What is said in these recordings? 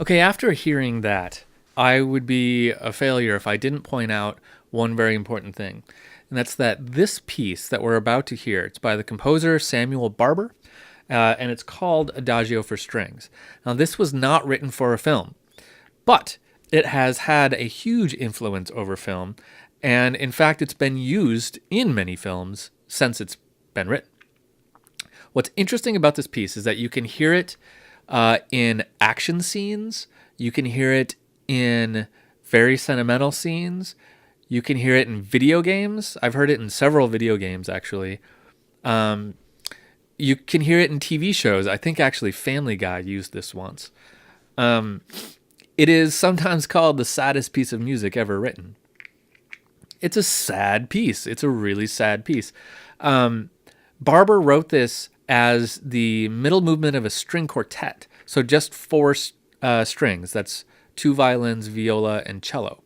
Okay, after hearing that, I would be a failure if I didn't point out one very important thing. And that's that this piece that we're about to hear, it's by the composer Samuel Barber, and it's called Adagio for Strings. Now, this was not written for a film, but it has had a huge influence over film, and in fact, it's been used in many films since it's been written. What's interesting about this piece is that you can hear it in action scenes, you can hear it in very sentimental scenes, you can hear it in video games. I've heard it in several video games, actually. You can hear it in TV shows. I think actually Family Guy used this once. It is sometimes called the saddest piece of music ever written. It's a sad piece. It's a really sad piece. Barber wrote this as the middle movement of a string quartet. So just four strings. That's two violins, viola, and cello.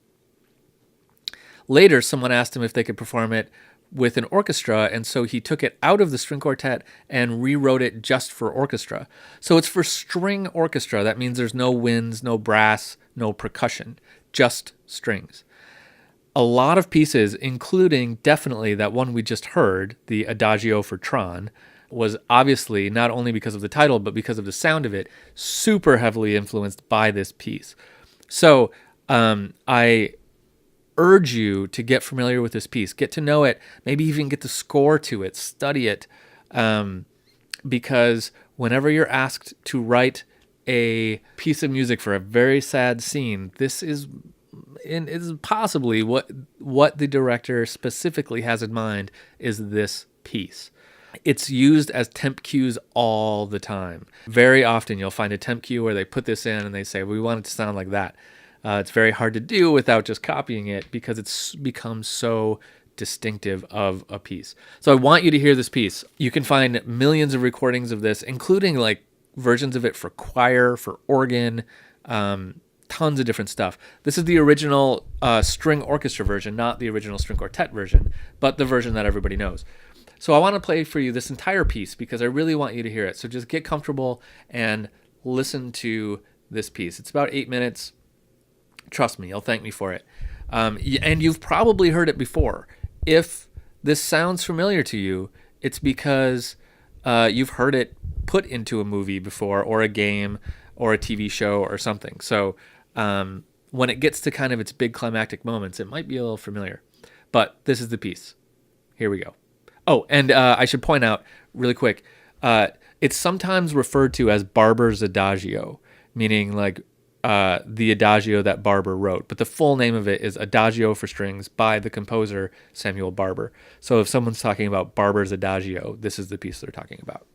Later, someone asked him if they could perform it with an orchestra, and so he took it out of the string quartet and rewrote it just for orchestra. So it's for string orchestra. That means there's no winds, no brass, no percussion, just strings. A lot of pieces, including definitely that one we just heard, the Adagio for Tron, was obviously, not only because of the title, but because of the sound of it, super heavily influenced by this piece. So I urge you to get familiar with this piece, get to know it, maybe even get the score to it, study it, because whenever you're asked to write a piece of music for a very sad scene, this is possibly what the director specifically has in mind is this piece. It's used as temp cues all the time. Very often you'll find a temp cue where they put this in and they say, we want it to sound like that. It's very hard to do without just copying it because it's become so distinctive of a piece. So I want you to hear this piece. You can find millions of recordings of this, including like versions of it for choir, for organ, tons of different stuff. This is the original string orchestra version, not the original string quartet version, but the version that everybody knows. So I want to play for you this entire piece because I really want you to hear it. So just get comfortable and listen to this piece. It's about 8 minutes. Trust me, you'll thank me for it. And you've probably heard it before. If this sounds familiar to you, it's because you've heard it put into a movie before, or a game, or a TV show, or something. So when it gets to kind of its big climactic moments, it might be a little familiar. But this is the piece. Here we go. Oh, and I should point out really quick, it's sometimes referred to as Barber's Adagio, meaning like the Adagio that Barber wrote. But the full name of it is Adagio for Strings by the composer Samuel Barber. So if someone's talking about Barber's Adagio, this is the piece they're talking about.